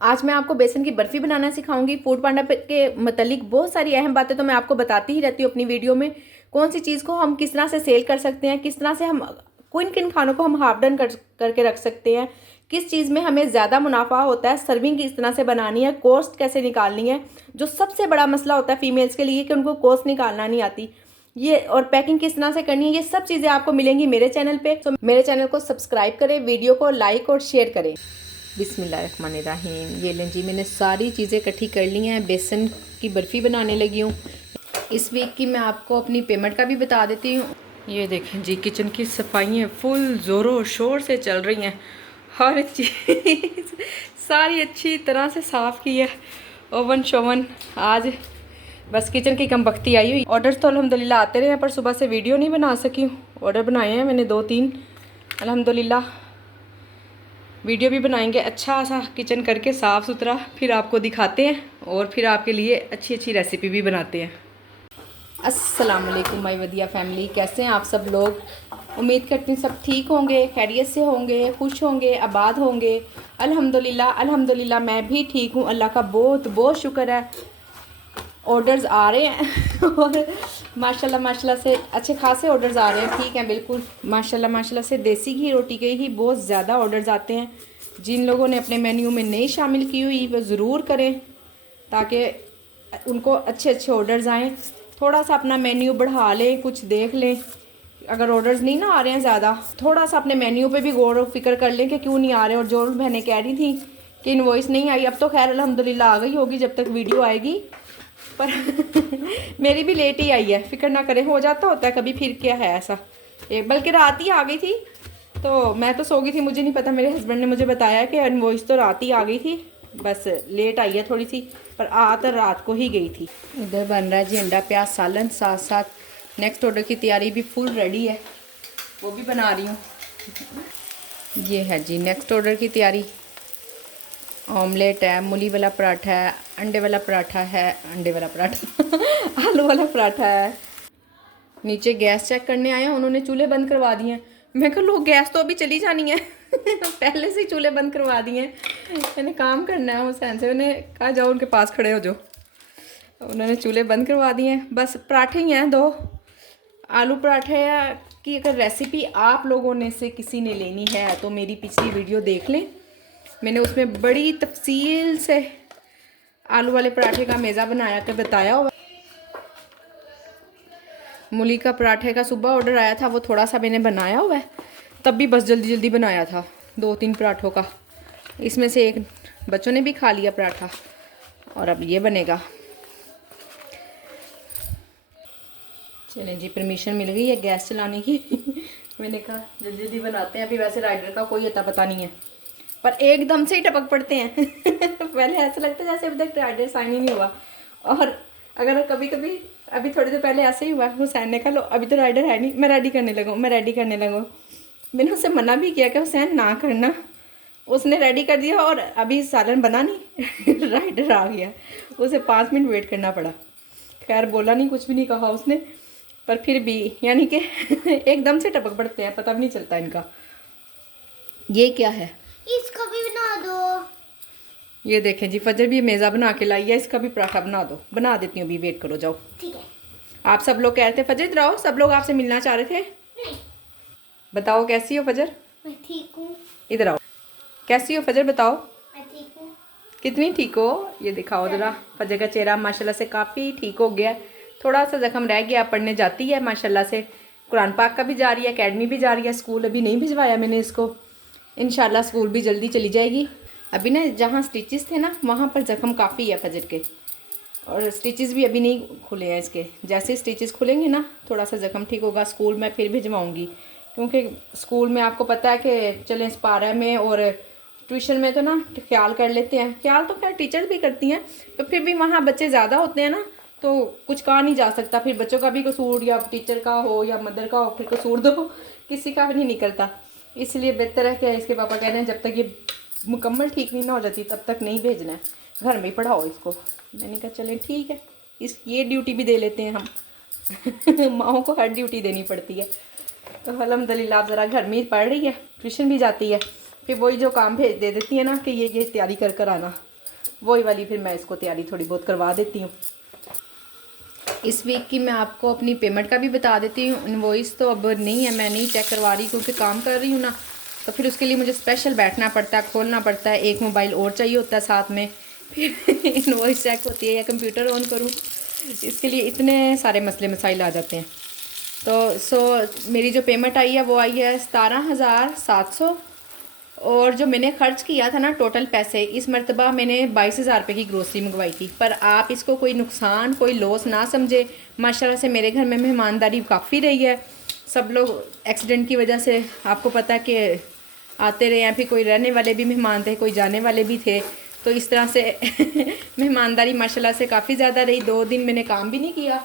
आज मैं आपको बेसन की बर्फ़ी बनाना सिखाऊंगी। फूड पांडा के मतलब बहुत सारी अहम बातें तो मैं आपको बताती ही रहती हूँ अपनी वीडियो में। कौन सी चीज़ को हम किस तरह से सेल कर सकते हैं, किस तरह से हम किन किन खानों को हम हाफ डन करके रख सकते हैं, किस चीज़ में हमें ज़्यादा मुनाफा होता है, सर्विंग किस तरह से बनानी है, कॉस्ट कैसे निकालनी है। जो सबसे बड़ा मसला होता है फीमेल्स के लिए कि उनको कॉस्ट निकालना नहीं आती, ये और पैकिंग किस तरह से करनी है, ये सब चीज़ें आपको मिलेंगी मेरे चैनल पे। तो मेरे चैनल को सब्सक्राइब करें, वीडियो को लाइक और शेयर करें। बिस्मिल्लाहिर्रहमानिर्रहीम। ये लें जी, मैंने सारी चीज़ें इकट्ठी कर ली हैं। बेसन की बर्फ़ी बनाने लगी हूँ। इस वीक की मैं आपको अपनी पेमेंट का भी बता देती हूँ। ये देखें जी, किचन की सफाइयाँ फुल ज़ोरों शोर से चल रही हैं। हर चीज़ सारी अच्छी तरह से साफ़ की है। ओवन शोवन आज बस किचन की कम बख्ती आई हुई। ऑर्डर तो अल्हम्दुलिल्लाह आते रहे हैं, पर सुबह से वीडियो नहीं बना सकी हूँ। ऑर्डर बनाए हैं मैंने 2-3 अल्हम्दुलिल्लाह। वीडियो भी बनाएंगे अच्छा सा किचन करके साफ़ सुथरा, फिर आपको दिखाते हैं और फिर आपके लिए अच्छी अच्छी रेसिपी भी बनाते हैं। अस्सलाम वालेकुम माय वदिया फैमिली, कैसे हैं आप सब लोग। उम्मीद करती हूँ सब ठीक होंगे, खैरियत से होंगे, खुश होंगे, आबाद होंगे। अल्हम्दुलिल्लाह अल्हम्दुलिल्लाह मैं भी ठीक हूँ, अल्लाह का बहुत बहुत शुक्र है। ऑर्डर्स आ रहे हैं और माशाल्लाह माशाल्लाह से अच्छे खासे ऑर्डर्स आ रहे हैं। ठीक है, बिल्कुल माशाल्लाह माशाल्लाह से देसी घी रोटी के ही बहुत ज़्यादा ऑर्डर्स आते हैं। जिन लोगों ने अपने मेन्यू में नहीं शामिल की हुई वो ज़रूर करें, ताकि उनको अच्छे अच्छे ऑर्डर्स आएँ। थोड़ा सा अपना मेन्यू बढ़ा लें, कुछ देख लें। अगर ऑर्डर्स नहीं ना आ रहे हैं ज़्यादा, थोड़ा सा अपने मेन्यू पे भी गौर फिक्र कर लें कि क्यों नहीं आ रहे। और जो बहनें कह रही थी कि इनवॉइस नहीं आई, अब तो खैर अल्हम्दुलिल्लाह आ गई होगी जब तक वीडियो आएगी, पर मेरी भी लेट ही आई है। फिक्र ना करें, हो जाता होता है कभी, फिर क्या है ऐसा। बल्कि रात ही आ गई थी, तो मैं तो सो गई थी, मुझे नहीं पता। मेरे हस्बैंड ने मुझे बताया कि इनवॉइस तो रात ही आ गई थी, बस लेट आई है थोड़ी सी, पर आ तो रात को ही गई थी। इधर बन रहा है जी अंडा प्याज सालन, साथ साथ नेक्स्ट ऑर्डर की तैयारी भी फुल रेडी है, वो भी बना रही हूँ। ये है जी नेक्स्ट ऑर्डर की तैयारी। ऑमलेट है, मूली वाला पराठा है, अंडे वाला पराठा है, अंडे वाला पराठा आलू वाला पराठा है। नीचे गैस चेक करने आए हैं, उन्होंने चूल्हे बंद करवा दिए हैं। मैं कहा लो, गैस तो अभी चली जानी है पहले से ही चूल्हे बंद करवा दिए हैं। मैंने काम करना है हुसैन से, उन्हें कहा जाओ उनके पास खड़े हो जाओ। उन्होंने चूल्हे बंद करवा दिए हैं। बस पराठे ही हैं 2 आलू पराठे की। अगर रेसिपी आप लोगों ने से किसी ने लेनी है तो मेरी पिछली वीडियो देख लें, मैंने उसमें बड़ी तफसील से आलू वाले पराठे का मेज़ा बनाया कर बताया हुआ। मूली का पराठे का सुबह ऑर्डर आया था, वो थोड़ा सा मैंने बनाया हुआ है, तब भी बस जल्दी जल्दी बनाया था 2-3 पराठों का। इसमें से एक बच्चों ने भी खा लिया पराठा, और अब ये बनेगा। चलें जी, परमिशन मिल गई है गैस चलाने की मैंने कहा जल्दी जल्दी बनाते हैं। अभी वैसे राइडर का कोई अता पता नहीं है, पर एकदम से ही टपक पड़ते हैं पहले ऐसा लगता है जैसे अभी तक राइडर साइन ही नहीं हुआ। और अगर कभी कभी अभी थोड़ी देर पहले ऐसे ही हुआ, हुसैन ने कहा लो अभी तो राइडर है नहीं, मैं रेडी करने लगूँ, मैं रेडी करने लगूँ। मैंने उससे मना भी किया कि हुसैन ना करना। उसने रेडी कर दिया और अभी सालन बना नहीं राइडर आ गया, उसे 5 मिनट वेट करना पड़ा। खैर बोला नहीं, कुछ भी नहीं कहा उसने, पर फिर भी यानी कि एकदम से टपक पड़ते हैं, पता भी नहीं चलता इनका। ये क्या है, इसको भी बना दो। ये देखें जी, फजर भी मेज़ा बना के लाई है, इसका भी पराठा बना दो। बना देती हूँ, अभी वेट करो, जाओ। ठीक है। आप सब लोग कह रहे थे फजर इधर आओ, सब लोग आपसे मिलना चाह रहे थे। नहीं, बताओ कैसी हो फजर, मैं ठीक हूँ। इधर आओ। कैसी हो फजर, बताओ मैं ठीक हूँ। कितनी ठीक हो, ये दिखाओ ज़रा। फजर का चेहरा माशाल्लाह से काफ़ी ठीक हो गया। थोड़ा सा ज़ख्म रह गया, पढ़ने जाती है माशाल्लाह से, कुरान पाक का भी जा रही है, अकेडमी भी जा रही है। स्कूल अभी नहीं भिजवाया मैंने इसको, इंशाल्लाह स्कूल भी जल्दी चली जाएगी। अभी ना जहाँ स्टिचेस थे ना, वहाँ पर ज़ख्म काफ़ी है फजर के, और स्टिचेस भी अभी नहीं खुले हैं इसके। जैसे स्टिचेस खुलेंगे ना, थोड़ा सा ज़ख्म ठीक होगा। स्कूल में फिर भिजवाऊँगी, क्योंकि स्कूल में आपको पता है कि चलें स्पारा में और ट्यूशन में तो ना ख्याल कर लेते हैं। ख्याल तो खैर टीचर भी करती हैं, तो फिर भी वहाँ बच्चे ज़्यादा होते हैं ना, तो कुछ कहा नहीं जा सकता। फिर बच्चों का भी कसूर, या टीचर का हो या मदर का हो, फिर कसूर दो, किसी का भी नहीं निकलता। इसलिए बेहतर है कि इसके पापा कह रहे हैं जब तक ये मुकम्मल ठीक नहीं ना हो जाती तब तक नहीं भेजना है, घर में ही पढ़ाओ इसको। मैंने कहा चलें ठीक है, ये ड्यूटी भी दे लेते हैं हम माओं को हर ड्यूटी देनी पड़ती है। तो अल्हम्दुलिल्लाह ज़रा घर में ही पढ़ रही है, ट्यूशन भी जाती है, फिर वही जो काम भेज दे देती है ना कि ये तैयारी कर कर आना। वही वाली फिर मैं इसको तैयारी थोड़ी बहुत करवा देती हूँ। इस वीक की मैं आपको अपनी पेमेंट का भी बता देती हूँ। इनवॉइस तो अब नहीं है, मैं नहीं चेक करवा रही क्योंकि काम कर रही हूँ ना, तो फिर उसके लिए मुझे स्पेशल बैठना पड़ता है, खोलना पड़ता है, एक मोबाइल और चाहिए होता है साथ में, फिर इनवॉइस चेक होती है या कंप्यूटर ऑन करूँ, इसके लिए इतने सारे मसले मसाइल आ जाते हैं। तो मेरी जो पेमेंट आई है वो आई है 17,700, और जो मैंने ख़र्च किया था ना टोटल पैसे, इस मरतबा मैंने 22,000 रुपये की ग्रोसरी मंगवाई थी। पर आप इसको कोई नुकसान, कोई लॉस ना समझे। माशाल्लाह से मेरे घर में मेहमानदारी काफ़ी रही है। सब लोग एक्सीडेंट की वजह से, आपको पता है कि आते रहे हैं, फिर कोई रहने वाले भी मेहमान थे, कोई जाने वाले भी थे, तो इस तरह से मेहमानदारी माशाल्लाह से काफ़ी ज़्यादा रही। 2 दिन मैंने काम भी नहीं किया।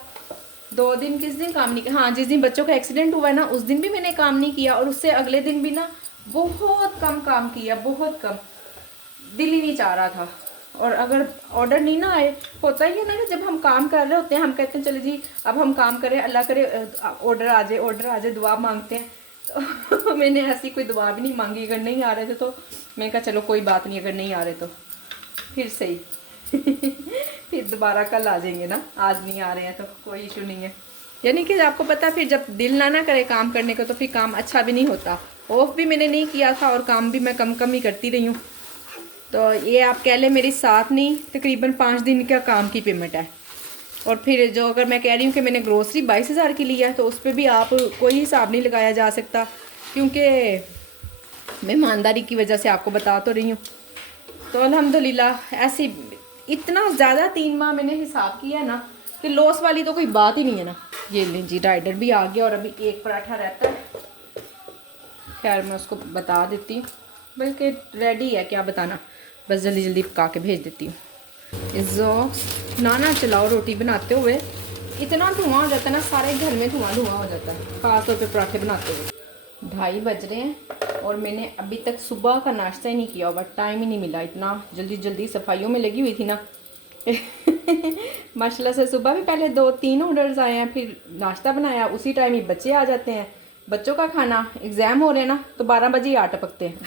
2 दिन, किस दिन काम नहीं किया, हाँ जिस दिन बच्चों का एक्सीडेंट हुआ है ना उस दिन भी मैंने काम नहीं किया, और उससे अगले दिन भी ना बहुत कम काम किया, बहुत कम, दिल ही नहीं चाह रहा था। और अगर ऑर्डर नहीं ना आए, होता ही है ना कि जब हम काम कर रहे होते हैं हम कहते हैं चलो जी अब हम काम करें, अल्लाह करे ऑर्डर आ जाए, ऑर्डर आ जाए, दुआ मांगते हैं। तो मैंने ऐसी कोई दुआ भी नहीं मांगी। अगर नहीं आ रहे थे तो मैंने कहा चलो कोई बात नहीं, अगर नहीं आ रहे तो फिर सही फिर दोबारा कल आ जाएंगे ना, आज नहीं आ रहे हैं तो कोई इशू नहीं है। यानी कि आपको पता, फिर जब दिल ना करे काम करने को तो फिर काम अच्छा भी नहीं होता। ऑफ भी मैंने नहीं किया था और काम भी मैं कम ही करती रही हूँ। तो ये आप कह लें मेरी 7 नहीं तकरीबन 5 दिन का काम की पेमेंट है। और फिर जो अगर मैं कह रही हूँ कि मैंने ग्रोसरी 22,000 की ली है, तो उस पर भी आप कोई हिसाब नहीं लगाया जा सकता, क्योंकि मेहमानदारी की वजह से आपको बता तो रही हूँ। तो अल्हम्दुलिल्लाह ऐसी इतना ज़्यादा 3 माह मैंने हिसाब किया ना कि लॉस वाली तो कोई बात ही नहीं है ना। ये लें जी, राइडर भी आ गया और अभी एक पराठा रहता है। खैर मैं उसको बता देती हूँ, बल्कि रेडी है, क्या बताना, बस जल्दी जल्दी पका के भेज देती हूँ। जो ना चलाओ रोटी बनाते हुए, इतना धुआं हो जाता है ना, सारे घर में धुआं हो जाता है, ख़ास तौर पे पराठे बनाते हुए। 2:30 बज रहे हैं और मैंने अभी तक सुबह का नाश्ता ही नहीं किया, बट टाइम ही नहीं मिला। इतना जल्दी सफाइयों में लगी हुई थी ना माशाल्लाह से सुबह भी पहले 2-3 ऑर्डर्स आए हैं, फिर नाश्ता बनाया, उसी टाइम ही बच्चे आ जाते हैं। बच्चों का खाना, एग्ज़ाम हो रहे हैं ना तो 12 बजे ही आ टपकते हैं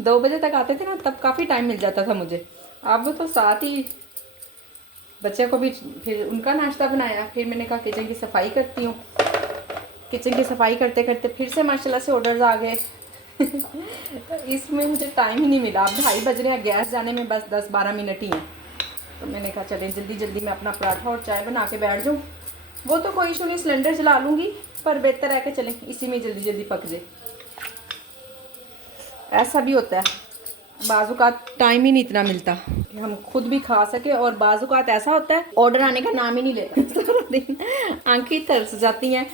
2 बजे तक आते थे ना, तब काफ़ी टाइम मिल जाता था मुझे। अब तो साथ ही बच्चे को भी फिर उनका नाश्ता बनाया, फिर मैंने कहा किचन की सफाई करती हूँ। किचन की सफाई करते करते फिर से माशाल्लाह से ऑर्डर्स आ गए इसमें मुझे टाइम ही नहीं मिला। अब 2:30 बज रहे हैं, गैस जाने में बस 10-12 मिनट ही हैं। तो मैंने कहा चलें जल्दी मैं अपना पराठा और चाय बना के बैठ जाऊँ। वो तो कोई इशू नहीं, सिलेंडर चला लूँगी, पर बेहतर है कि चलें इसी में जल्दी पक जाए। ऐसा भी होता है, बाज़ुकात टाइम ही नहीं इतना मिलता कि हम खुद भी खा सके, और बाज़ुकात ऐसा होता है ऑर्डर आने का नाम ही नहीं लेता सारा दिन आंखें तरस जाती हैं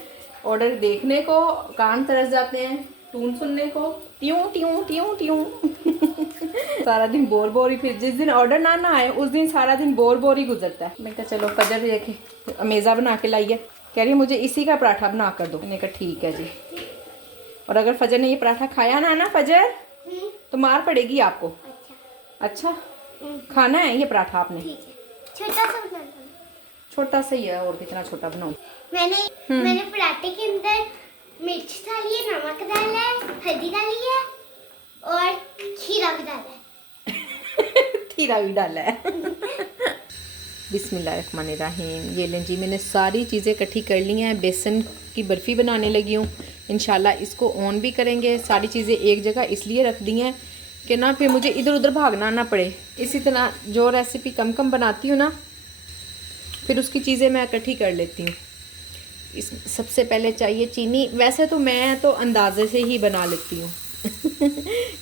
ऑर्डर देखने को, कान तरस जाते हैं टून सुनने को, ट्यूं सारा दिन बोर ही। फिर जिस दिन ऑर्डर ना आए उस दिन सारा दिन बोर ही गुजरता है। मैं कहा चलो फजर देखे अमेज़ा बना के लाई है, कह रही है मुझे इसी का पराठा बना कर दो। मैंने कहा ठीक है जी। और अगर फजर ने ये पराठा खाया ना फजर तो मार पड़ेगी आपको। अच्छा खाना है ये पराठा आपने? छोटा सा ही है, और कितना छोटा बनाऊं? मैंने पराठे के अंदर मिर्च डाली है, नमक डाला है, हल्दी डाली है और खीरा भी डाला है खीरा भी डाला है बिस्मिल्लाहिर्रहमानिर्रहीम। ये लें जी, मैंने सारी चीज़ें इकट्ठी कर ली हैं। बेसन की बर्फ़ी बनाने लगी हूँ, इंशाल्लाह इसको ऑन भी करेंगे। सारी चीज़ें एक जगह इसलिए रख दी हैं कि ना फिर मुझे इधर उधर भागना ना पड़े। इसी तरह जो रेसिपी कम बनाती हूँ ना, फिर उसकी चीज़ें मैं इकट्ठी कर लेती हूँ। इस सबसे पहले चाहिए चीनी। वैसे तो मैं तो अंदाजे से ही बना लेती हूँ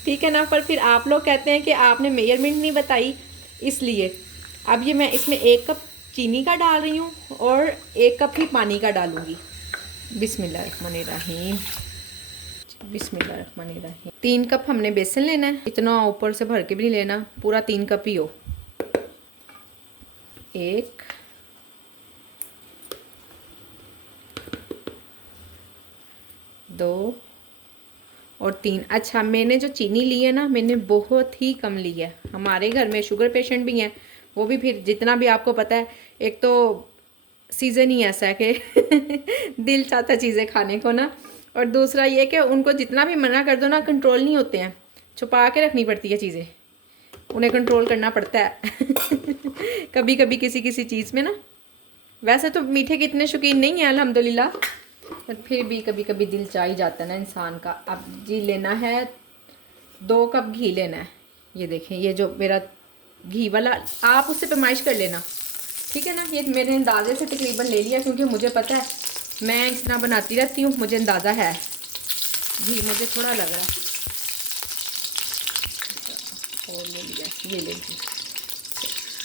ठीक है ना, पर फिर आप लोग कहते हैं कि आपने मेजरमेंट नहीं बताई, इसलिए अब ये मैं इसमें 1 कप चीनी का डाल रही हूँ और 1 कप ही पानी का डालूँगी। बिस्मिल्लाहिर्रहमानिर्रहीम 3 कप हमने बेसन लेना है, इतना ऊपर से भर के भी नहीं लेना, पूरा 3 कप ही हो। 1 2 और 3। अच्छा मैंने जो चीनी ली है ना, मैंने बहुत ही कम ली है। हमारे घर में शुगर पेशेंट भी हैं, वो भी फिर जितना भी आपको पता है, एक तो सीज़न ही ऐसा है कि दिल चाहता चीज़ें खाने को ना, और दूसरा ये कि उनको जितना भी मना कर दो ना कंट्रोल नहीं होते हैं, छुपा के रखनी पड़ती है चीज़ें। उन्हें कंट्रोल करना पड़ता है कभी कभी किसी चीज़ में ना। वैसे तो मीठे के इतने शौकीन नहीं हैं अल्हम्दुलिल्लाह, पर फिर भी कभी कभी दिल चाह ही जाता है ना इंसान का। अब जी लेना है 2 कप घी लेना है। ये देखें, ये जो मेरा घी वाला, आप उससे पैमाइश कर लेना, ठीक है ना। ये मेरे अंदाजे से तकरीबन ले लिया, क्योंकि मुझे पता है मैं इस तरह बनाती रहती हूँ, मुझे अंदाज़ा है। घी मुझे थोड़ा लग रहा है, और ले लिया, ये ले लीजिए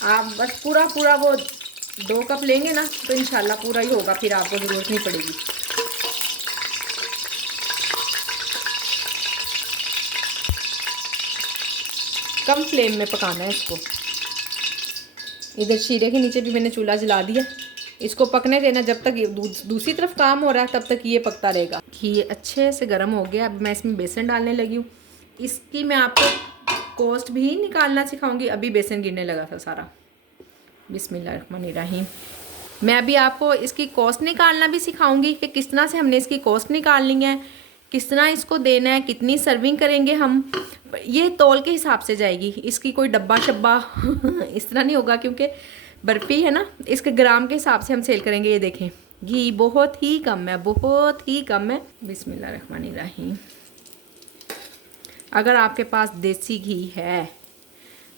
आप। बस पूरा वो 2 कप लेंगे ना तो इंशाल्लाह पूरा ही होगा, फिर आपको ज़रूरत नहीं पड़ेगी। कम फ्लेम में पकाना है इसको। इधर शीरे के नीचे भी मैंने चूल्हा जला दिया, इसको पकने देना जब तक ये दूसरी तरफ काम हो रहा है, तब तक ये पकता रहेगा। घी अच्छे से गर्म हो गया, अब मैं इसमें बेसन डालने लगी हूँ। इसकी मैं आपको कॉस्ट भी निकालना सिखाऊंगी। अभी बेसन गिरने लगा था सारा। बिस्मिल्लाहिर्रहमानिर्रहीम। मैं अभी आपको इसकी कॉस्ट निकालना भी सिखाऊंगी कि किस तरह से हमने इसकी कॉस्ट निकालनी है, किस तरह इसको देना है, कितनी सर्विंग करेंगे हम। ये तौल के हिसाब से जाएगी, इसकी कोई डब्बा शब्बा इस तरह नहीं होगा, क्योंकि बर्फ़ी है ना, इसके ग्राम के हिसाब से हम सेल करेंगे। ये देखें, घी बहुत ही कम है, बहुत ही कम है। बिस्मिल्लाहिर्रहमानिर्रहीम। अगर आपके पास देसी घी है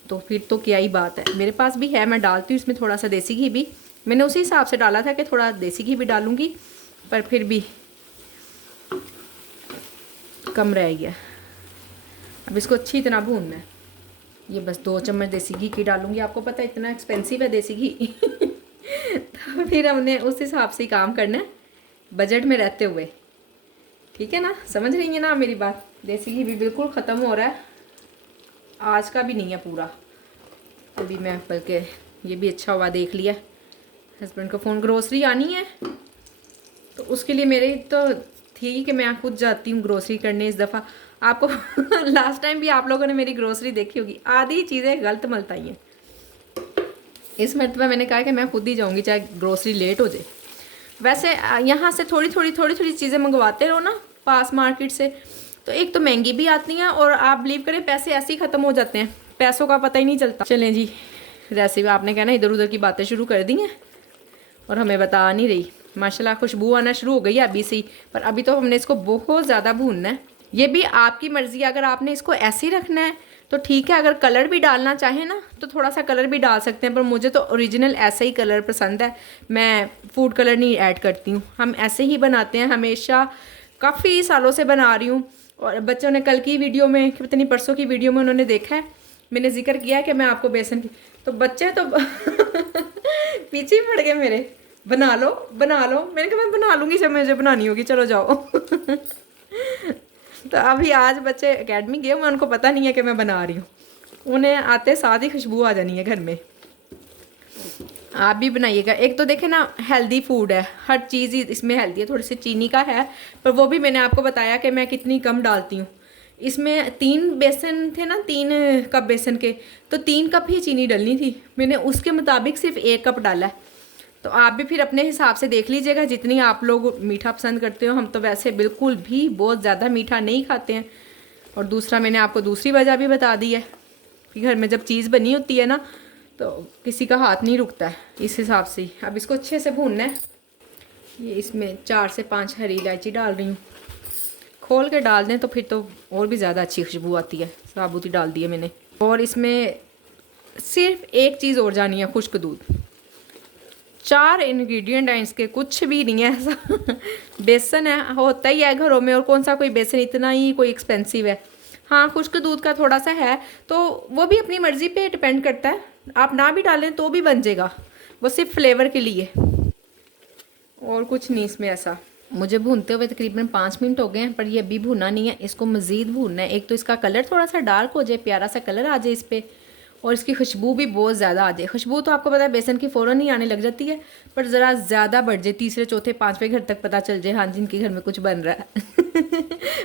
तो फिर तो क्या ही बात है। मेरे पास भी है, मैं डालती हूँ इसमें थोड़ा सा देसी घी भी। मैंने उसी हिसाब से डाला था कि थोड़ा देसी घी भी डालूँगी, पर फिर भी कम रह गया। अब इसको अच्छी तरह भूनना है। ये बस 2 चम्मच देसी घी की डालूँगी। आपको पता है इतना एक्सपेंसिव है देसी घी तो फिर हमने उस हिसाब से ही काम करना है, बजट में रहते हुए, ठीक है ना। समझ रही हैं ना मेरी बात। देसी घी भी बिल्कुल ख़त्म हो रहा है, आज का भी नहीं है पूरा अभी। मैं बल्कि ये भी अच्छा हुआ देख लिया, हस्बैंड का फ़ोन, ग्रोसरी आनी है तो उसके लिए मेरे तो थी कि मैं खुद जाती हूँ ग्रोसरी करने इस दफ़ा। आपको लास्ट टाइम भी आप लोगों ने मेरी ग्रोसरी देखी होगी, आधी चीज़ें गलत मलत आई हैं। इस मरतबा मैंने कहा कि मैं खुद ही जाऊँगी, चाहे ग्रोसरी लेट हो जाए। वैसे यहाँ से थोड़ी थोड़ी चीज़ें मंगवाते रहो ना पास मार्केट से, तो एक तो महंगी भी आती हैं, और आप बिलीव करें पैसे ऐसे ही ख़त्म हो जाते हैं, पैसों का पता ही नहीं चलता। चलें जी, रेसिपी आपने कहना इधर उधर की बातें शुरू कर दी हैं और हमें बता नहीं रही। माशाल्लाह खुशबू आना शुरू हो गई है अभी से ही, पर अभी तो हमने इसको बहुत ज़्यादा भूनना है। ये भी आपकी मर्ज़ी, अगर आपने इसको ऐसे ही रखना है तो ठीक है। अगर कलर भी डालना चाहें ना तो थोड़ा सा कलर भी डाल सकते हैं, पर मुझे तो ओरिजिनल ऐसा ही कलर पसंद है। मैं फूड कलर नहीं ऐड करती हूँ, हम ऐसे ही बनाते हैं हमेशा, काफ़ी सालों से बना रही हूँ। और बच्चों ने कल की वीडियो में, कितनी परसों की वीडियो में उन्होंने देखा है, मैंने जिक्र किया है कि मैं आपको बेसन की, तो बच्चे तो पीछे ही पड़ गए मेरे, बना लो बना लो। मैंने कहा मैं बना लूँगी जब मुझे बनानी होगी, चलो जाओ तो अभी आज बच्चे एकेडमी गए, मैं उनको पता नहीं है कि मैं बना रही हूँ, उन्हें आते साथ ही खुशबू आ जानी है घर में। आप भी बनाइएगा। एक तो देखें ना, हेल्दी फूड है, हर चीज़ ही इसमें हेल्दी है। थोड़ी सी चीनी का है, पर वो भी मैंने आपको बताया कि मैं कितनी कम डालती हूँ। इसमें 3 बेसन थे ना, 3 कप बेसन के, तो 3 कप ही चीनी डलनी थी, मैंने उसके मुताबिक सिर्फ 1 कप डाला है। तो आप भी फिर अपने हिसाब से देख लीजिएगा जितनी आप लोग मीठा पसंद करते हो। हम तो वैसे बिल्कुल भी बहुत ज़्यादा मीठा नहीं खाते हैं। और दूसरा मैंने आपको दूसरी वजह भी बता दी है कि घर में जब चीज़ बनी होती है ना तो किसी का हाथ नहीं रुकता है, इस हिसाब से। अब इसको अच्छे से भूनना है। ये इसमें 4 से 5 हरी इलायची डाल रही हूँ, खोल के डाल दें तो फिर तो और भी ज़्यादा अच्छी खुशबू आती है। साबुत ही डाल दिए मैंने। और इसमें सिर्फ एक चीज़ और जानी है, खुश्क दूध। 4 इंग्रेडिएंट हैं इसके, कुछ भी नहीं है ऐसा बेसन है, होता ही है घरों में, और कौन सा कोई बेसन इतना ही कोई एक्सपेंसिव है। हाँ, खुश्क दूध का थोड़ा सा है, तो वो भी अपनी मर्ज़ी पे डिपेंड करता है, आप ना भी डालें तो भी बन जाएगा, वो सिर्फ फ्लेवर के लिए, और कुछ नहीं इसमें ऐसा। मुझे भूनते हुए तकरीबन 5 मिनट हो गए हैं, पर ये अभी भूना नहीं है, इसको मज़ीद भूनना है। एक तो इसका कलर थोड़ा सा डार्क हो जाए, प्यारा सा कलर आ जाए इस पर, और इसकी खुशबू भी बहुत ज़्यादा आ जाए। खुशबू तो आपको पता है बेसन की फ़ौरन ही आने लग जाती है, पर ज़रा ज़्यादा बढ़ जाए, तीसरे चौथे 5वें घर तक पता चल जाए हाँ जिनके घर में कुछ बन रहा है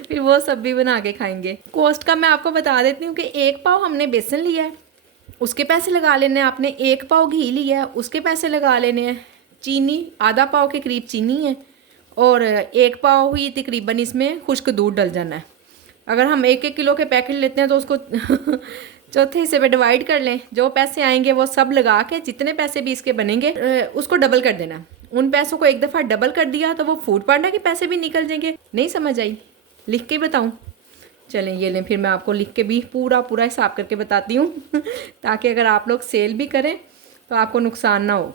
फिर वो सब भी बना के खाएंगे। कॉस्ट का मैं आपको बता देती हूँ कि 1 पाव हमने बेसन लिया है, उसके पैसे लगा लेने हैं आपने। 1 पाव घी लिया है, उसके पैसे लगा लेने हैं। चीनी आधा पाव के करीब चीनी है, और 1 पाव ही तकरीबन इसमें खुश्क दूध डल जाना है। अगर हम 1-1 किलो के पैकेट लेते हैं तो उसको चौथे हिस्से पे डिवाइड कर लें, जो पैसे आएंगे वो सब लगा के जितने पैसे भी इसके बनेंगे उसको डबल कर देना। उन पैसों को एक दफ़ा डबल कर दिया तो वो फूड पांडा के पैसे भी निकल जाएंगे। नहीं समझ आई? लिख के बताऊँ? चलें ये लें, फिर मैं आपको लिख के भी पूरा हिसाब करके बताती हूँ ताकि अगर आप लोग सेल भी करें तो आपको नुकसान ना हो।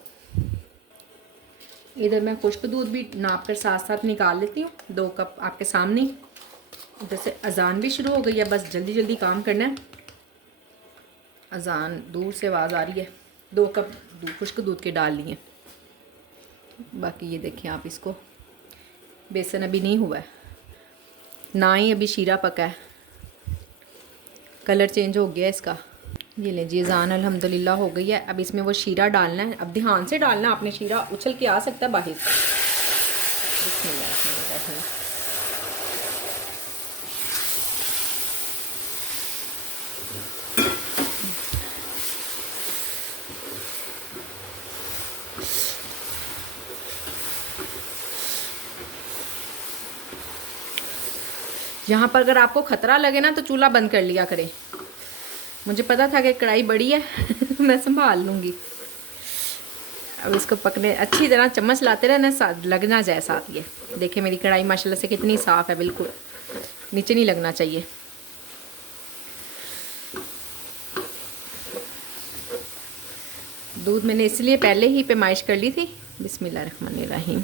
इधर मैं खुश्क दूध भी नाप कर साथ साथ निकाल लेती हूँ, 2 कप आपके सामने। इधर से अजान भी शुरू हो गई है, बस जल्दी जल्दी काम करना है। अजान दूर से आवाज़ आ रही है। 2 कप खुश्क दूध के डाल लिए। बाकी ये देखिए आप, इसको बेसन अभी नहीं हुआ है, ना ही अभी शीरा पका है, कलर चेंज हो गया इसका। ये लें जी, अज़ान अल्हम्दुलिल्लाह हो गई है। अब इसमें वो शीरा डालना है। अब ध्यान से डालना, आपने शीरा उछल के आ सकता है बाहर से। बिस्मिल्लाह। यहाँ पर अगर आपको ख़तरा लगे ना तो चूल्हा बंद कर लिया करें। मुझे पता था कि कढ़ाई बड़ी है मैं संभाल लूँगी। अब इसको पकने अच्छी तरह चम्मच लाते रहना, लग ना जाए साथ। ये देखिए मेरी कढ़ाई माशाल्लाह से कितनी साफ़ है, बिल्कुल नीचे नहीं लगना चाहिए। दूध मैंने इसलिए पहले ही पैमाइश कर ली थी। बिस्मिल्लाहिर्रहमानिर्रहीम।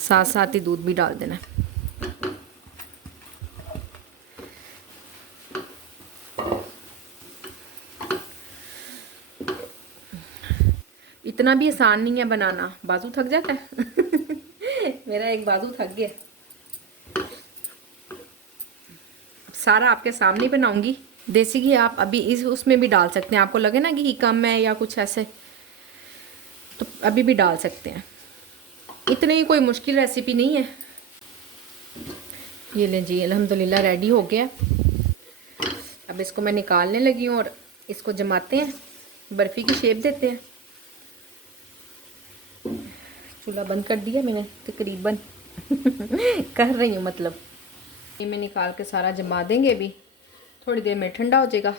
साथ साथ ही दूध भी डाल देना। इतना भी आसान नहीं है बनाना, बाजू थक जाता है मेरा एक बाजू थक गया। सारा आपके सामने बनाऊंगी। देसी घी आप अभी उसमें भी डाल सकते हैं, आपको लगे ना कि घी कम है या कुछ ऐसे तो अभी भी डाल सकते हैं। इतनी ही कोई मुश्किल रेसिपी नहीं है। ये लें जी, अल्हम्दुलिल्लाह रेडी हो गया। अब इसको मैं निकालने लगी हूँ और इसको जमाते हैं, बर्फ़ी की शेप देते हैं। चूल्हा बंद कर दिया मैंने तकरीबन कर रही हूँ मतलब। ये मैं निकाल के सारा जमा देंगे, अभी थोड़ी देर में ठंडा हो जाएगा।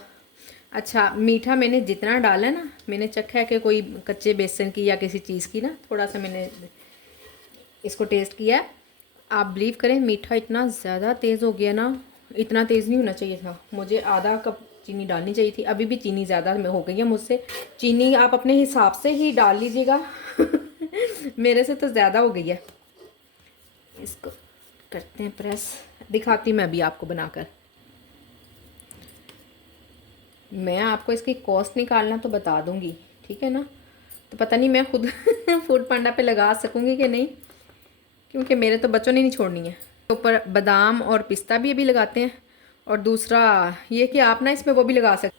अच्छा, मीठा मैंने जितना डाला है ना, मैंने चखा है कि कोई कच्चे बेसन की या किसी चीज़ की ना थोड़ा सा मैंने इसको टेस्ट किया है। आप बिलीव करें, मीठा इतना ज़्यादा तेज़ हो गया ना, इतना तेज़ नहीं होना चाहिए था। मुझे आधा कप चीनी डालनी चाहिए थी, अभी भी चीनी ज़्यादा में हो गई है मुझसे। चीनी आप अपने हिसाब से ही डाल लीजिएगा मेरे से तो ज़्यादा हो गई है। इसको करते हैं प्रेस, दिखाती मैं अभी आपको बनाकर। मैं आपको इसकी कॉस्ट निकालना तो बता दूंगी, ठीक है ना? तो पता नहीं मैं खुद फूड पांडा पे लगा सकूंगी कि नहीं, क्योंकि मेरे तो बच्चों ने नहीं छोड़नी है। ऊपर बादाम और पिस्ता भी अभी लगाते हैं। और दूसरा ये कि आप ना इसमें वो भी लगा सकते,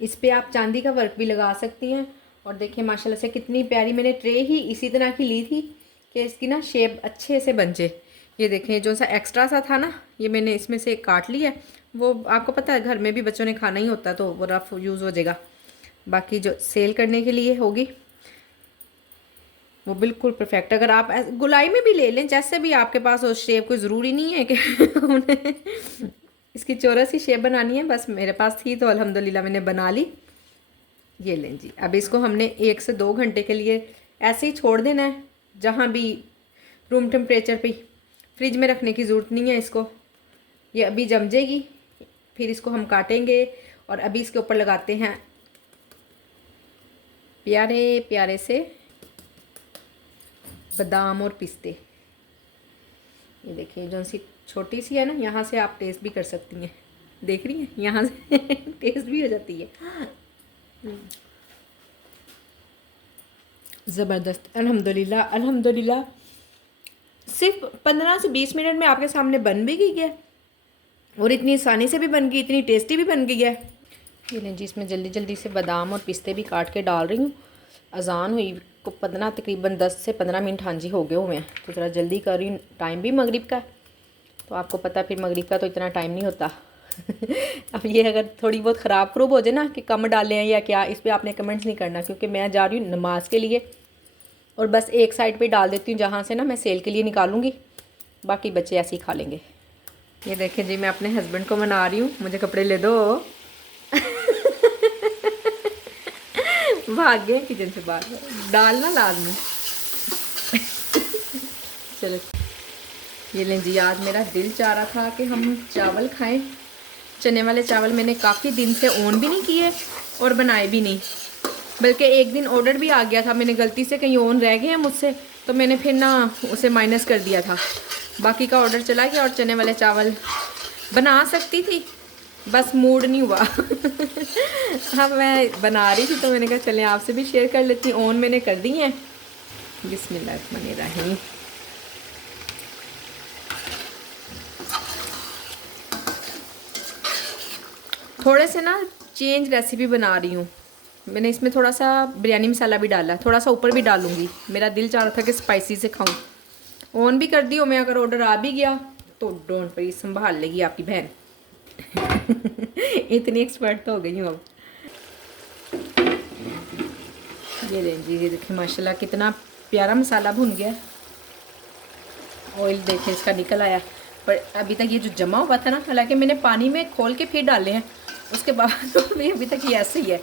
इस पर आप चांदी का वर्क भी लगा सकती हैं। और देखिए माशाल्लाह से कितनी प्यारी, मैंने ट्रे ही इसी तरह की ली थी कि इसकी ना शेप अच्छे से बन जाए। ये देखें, जो सा एक्स्ट्रा सा था ना, ये मैंने इसमें से काट लिया। वो आपको पता है घर में भी बच्चों ने खाना ही होता तो वो रफ यूज़ हो जाएगा। बाकी जो सेल करने के लिए होगी वो बिल्कुल परफेक्ट। अगर आप गुलाई में भी ले लें, जैसे भी आपके पास हो शेप, कोई ज़रूरी नहीं है कि उन्हें इसकी चौरस ही शेप बनानी है। बस मेरे पास थी तो अल्हम्दुलिल्लाह मैंने बना ली। ये लें जी, अब इसको हमने 1 से 2 घंटे के लिए ऐसे ही छोड़ देना है, जहाँ भी रूम टेम्परेचर पे। फ्रिज में रखने की ज़रूरत नहीं है इसको। ये अभी जम जाएगी, फिर इसको हम काटेंगे। और अभी इसके ऊपर लगाते हैं प्यारे प्यारे से बादाम और पिस्ते। ये देखिए, जो सी छोटी सी है ना, यहाँ से आप टेस्ट भी कर सकती हैं। देख रही हैं, यहाँ से टेस्ट भी हो जाती है। ज़बरदस्त, अल्हम्दुलिल्लाह अल्हम्दुलिल्लाह। सिर्फ 15 से 20 मिनट में आपके सामने बन भी गई है, और इतनी आसानी से भी बन गई, इतनी टेस्टी भी बन गई है। ये लें जी, इसमें जल्दी जल्दी से बादाम और पिस्ते भी काट के डाल रही हूँ। अजान हुई को 15 तकरीबन 10 से 15 मिनट हाँ जी हो गए हुए हैं, तो ज़रा जल्दी कर रही हूँ। टाइम भी मगरिब का है, तो आपको पता फिर मगरिब का तो इतना टाइम नहीं होता अब ये अगर थोड़ी बहुत ख़राब खरूब हो जाए ना कि कम डालें हैं या क्या, इस पर आपने कमेंट्स नहीं करना, क्योंकि मैं जा रही हूँ नमाज के लिए। और बस एक साइड पे डाल देती हूँ जहाँ से ना मैं सेल के लिए निकालूंगी, बाकी बच्चे ऐसे ही खा लेंगे। ये देखें जी, मैं अपने हस्बैंड को मना रही हूँ, मुझे कपड़े ले दो। भाग गए किचन से बाहर, डालना लाजमी। चलो ये लें जी, आज मेरा दिल चाह रहा था कि हम चावल खाएं। चने वाले चावल मैंने काफ़ी दिन से ऑन भी नहीं किए और बनाए भी नहीं, बल्कि एक दिन ऑर्डर भी आ गया था, मैंने गलती से कहीं ऑन रह गए हैं मुझसे, तो मैंने फिर ना उसे माइनस कर दिया था, बाकी का ऑर्डर चला गया और चने वाले चावल बना सकती थी, बस मूड नहीं हुआ। हाँ मैं बना रही थी तो मैंने कहा चलें आपसे भी शेयर कर लेती हूँ। ऑन मैंने कर दी हैं। बिस्मिल्लाहिर्रहमानिर्रहीम। थोड़े से ना चेंज रेसिपी बना रही हूँ, मैंने इसमें थोड़ा सा बिरयानी मसाला भी डाला, थोड़ा सा ऊपर भी डालूंगी, मेरा दिल चाह रहा था कि स्पाइसी से खाऊं। ऑन भी कर दी हो मैं, अगर ऑर्डर आ भी गया तो डोंट वरी, संभाल लेगी आपकी बहन। इतनी एक्सपर्ट तो हो गई हूँ अब। ये लें जी, ये देखिए माशाल्लाह कितना प्यारा मसाला भुन गया। ऑयल देखें इसका निकल आया, पर अभी तक ये जो जमा हुआ था ना, हालांकि मैंने पानी में खोल के फिर डाले हैं, उसके बाद तो अभी तक ये ऐसे ही है।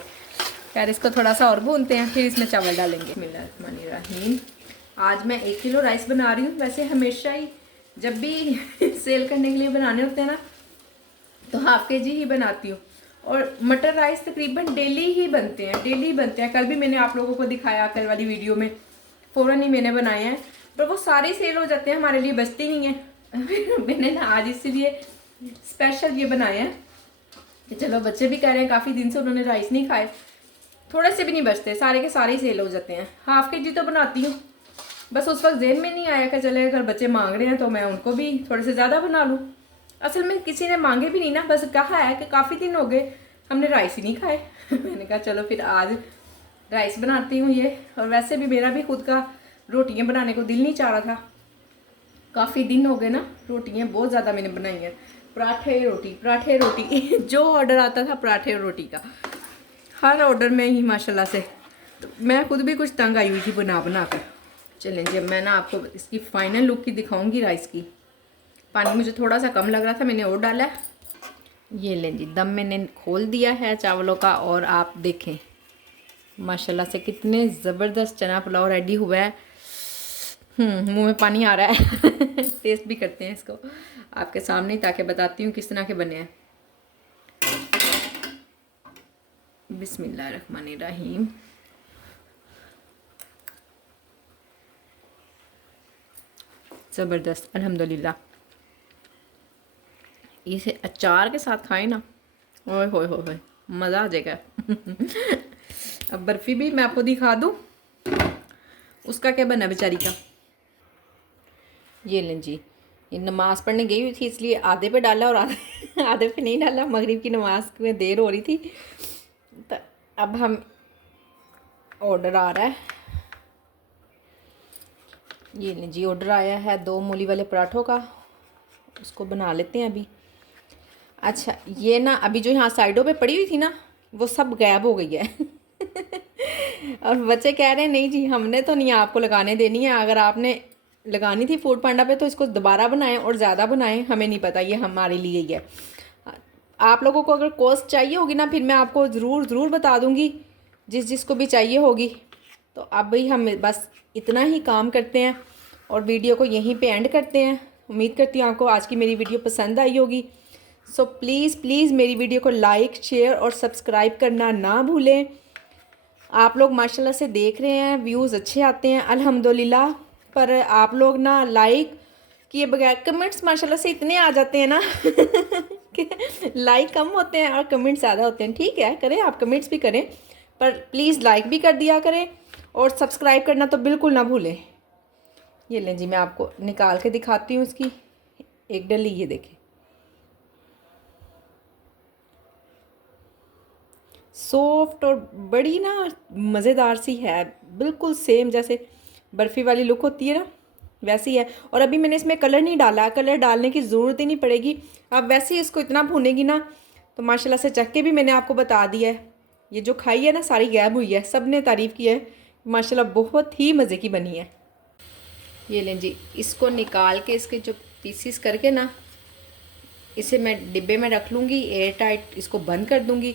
यार इसको थोड़ा सा और भूनते हैं, फिर इसमें चावल डालेंगे। बिस्मिल्लाहिर्रहमानिर्रहीम। आज मैं 1 किलो राइस बना रही हूँ। वैसे हमेशा ही जब भी सेल करने के लिए बनाने होते हैं ना, तो हाफ के जी ही बनाती हूँ। और मटर राइस तकरीबन डेली ही बनते हैं, डेली बनते हैं। कल भी मैंने आप लोगों को दिखाया, कल वाली वीडियो में फ़ौरन ही मैंने बनाए हैं, पर वो सारे सेल हो जाते हैं, हमारे लिए बचते नहीं हैं। मैंने ना आज इसीलिए स्पेशल ये बनाए हैं कि चलो बच्चे भी कह रहे हैं, काफ़ी दिन से उन्होंने राइस नहीं खाए, थोड़े से भी नहीं बचते, सारे के सारे ही सेल हो जाते हैं। हाफ के जी तो बनाती हूँ, बस उस वक्त जेहन में नहीं आया कि चले अगर बच्चे मांग रहे हैं तो मैं उनको भी थोड़े से ज़्यादा बना लूँ। असल में किसी ने मांगे भी नहीं ना, बस कहा है कि काफ़ी दिन हो गए हमने राइस ही नहीं खाए। मैंने कहा चलो फिर आज राइस बनाती हूँ ये। और वैसे भी मेरा भी खुद का रोटियाँ बनाने को दिल नहीं चाह रहा था, काफ़ी दिन हो गए ना, रोटियाँ बहुत ज़्यादा मैंने बनाई हैं, पराठे रोटी जो ऑर्डर आता था पराठे और रोटी का, हर ऑर्डर में ही माशाल्लाह से। तो मैं खुद भी कुछ तंग आई हुई थी बना कर। चलें जी, अब मैं ना आपको इसकी फ़ाइनल लुक की दिखाऊंगी राइस की। पानी मुझे थोड़ा सा कम लग रहा था, मैंने और डाला है। ये लें जी, दम मैंने खोल दिया है चावलों का, और आप देखें माशाल्लाह से कितने ज़बरदस्त चना पुलाव रेडी हुआ है। मुंह में पानी आ रहा है। टेस्ट भी करते हैं इसको आपके सामने, ताकि बताती हूँ किस तरह के बने हैं। बिस्मिल्लाहिर्रहमानिर्रहीम। ज़बरदस्त, अल्हम्दुलिल्लाह। इसे अचार के साथ खाएं ना, ओए होए होए मज़ा आ जाएगा। अब बर्फ़ी भी मैं आपको दिखा दूँ, उसका क्या बना बेचारी का। ये लें जी, ये नमाज़ पढ़ने गई हुई थी इसलिए आधे पे डाला और आधे पे नहीं डाला। मगरिब की नमाज में देर हो रही थी, तो अब हम ऑर्डर आ रहा है। ये लें जी, ऑर्डर आया है 2 मूली वाले पराठों का, उसको बना लेते हैं अभी। अच्छा ये ना अभी जो यहाँ साइडों पे पड़ी हुई थी ना, वो सब गायब हो गई है। और बच्चे कह रहे हैं नहीं जी हमने तो नहीं आपको लगाने देनी है, अगर आपने लगानी थी फूड पांडा पे तो इसको दोबारा बनाएं और ज़्यादा बनाएं, हमें नहीं पता, ये हमारे लिए ही है। आप लोगों को अगर कॉस्ट चाहिए होगी ना, फिर मैं आपको ज़रूर बता दूँगी, जिसको भी चाहिए होगी। तो अब भाई हम बस इतना ही काम करते हैं और वीडियो को यहीं पे एंड करते हैं। उम्मीद करती हूँ आपको आज की मेरी वीडियो पसंद आई होगी। सो प्लीज़ मेरी वीडियो को लाइक, शेयर और सब्सक्राइब करना ना भूलें। आप लोग माशाल्लाह से देख रहे हैं, व्यूज़ अच्छे आते हैं अल्हम्दुलिल्लाह, पर आप लोग ना लाइक किए बगैर कमेंट्स माशाल्लाह से इतने आ जाते हैं ना कि लाइक कम होते हैं और कमेंट्स ज़्यादा होते हैं। ठीक है, करें आप कमेंट्स भी करें, पर प्लीज़ लाइक भी कर दिया करें और सब्सक्राइब करना तो बिल्कुल ना भूलें। ये लें जी, मैं आपको निकाल के दिखाती हूँ इसकी एक डली, ये देखें सॉफ्ट और बड़ी ना मज़ेदार सी है, बिल्कुल सेम जैसे बर्फ़ी वाली लुक होती है ना वैसी है। और अभी मैंने इसमें कलर नहीं डाला, कलर डालने की ज़रूरत ही नहीं पड़ेगी। अब वैसे ही इसको इतना भूनेगी ना तो माशाल्लाह से चख के भी मैंने आपको बता दिया है। ये जो खाई है ना सारी गैब हुई है, सब ने तारीफ़ की है, माशाल्लाह बहुत ही मज़े की बनी है। ये लें जी, इसको निकाल के इसके जो पीसीस करके ना इसे मैं डिब्बे में रख लूँगी, एयर टाइट इसको बंद कर दूँगी